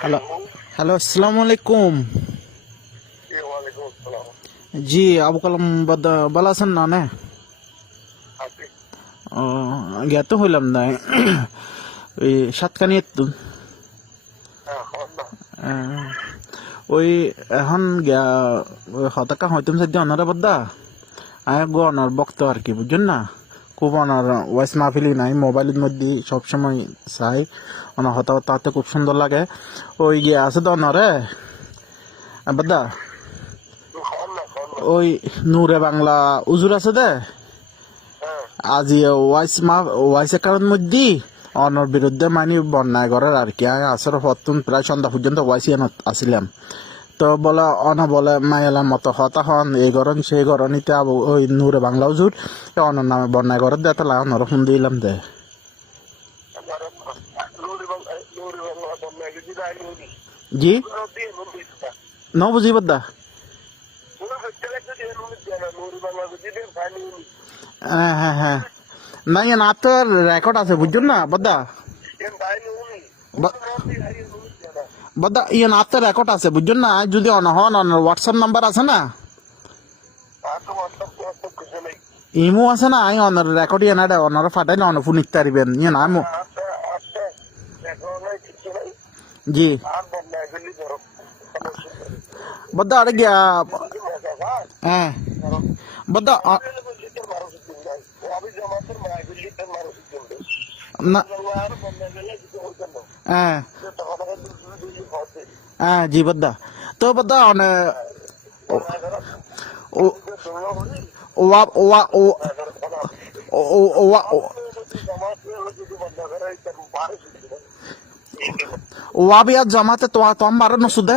Hello hello আসসালামু আলাইকুম। জি আবু কালাম ভালো আছেন না নে? ও, জ্ঞাত হইলাম না। ওই সাতকানি ওই এখন হতাকা হইতাম সাধ্য অনারা বদ্দা আয় গো অনার বক্ত আর কি বুঝছেন না? খুব অনার ওয়াইস মাহফিলি নাই মোবাইলের মধ্যে সবসময় চাই। অনার হতা তাতে খুব সুন্দর লাগে। ওই গিয়া আছে তো অনারে? বদ্দা হন না হন না ওই নূরে বাংলা উজুর আছে দে? আজি ওয়াইস মা ওয়াইসের কারণ মধ্যে অনর বিরুদ্ধে মানে বন্যায় করার আর কি। আসর হতুন প্রায় সন্ধ্যা পর্যন্ত ওয়াইসি আসিলাম। তো বলে অন বলে মায়ালার মতো হতা হন। এই গরম সেই গরণিতে আবু ওই নূরে বাংলা উজুর অনর নামে বন্যায় করার দে তাহলে অনর ফোন দিলাম দে। জি? ন বুঝি বদ্দা হ্যাঁ হ্যাঁ। হ্যাঁ না তো রেকর্ড আছে বুঝছেন না বদ্দা? এন ভাই লুরি বা- লুরি আই লুরি দিয়ে না বদ্দা ইয়ে না তো রেকর্ড আছে, বুঝছেন না? যদি অন হন অনর হোয়াটসঅ্যাপ নাম্বার আছে না? ইমো আছে না? আই অনার রেকর্ড ইয়ে না অনার ফাটাইলে অন ফোন ইতে পারিবেন। ইয়ে না নাই জি। বদ্দা আরে গিয়া হ্যাঁ। বদ্দা আ- আমি না হ্যাঁ হ্যাঁ জি বদ্দা তো বদ্দা অন ও ওয়া ওয়া ও ও ও ওয়া ওয়া বিয়া জমাতে তো তো আমার নসুদে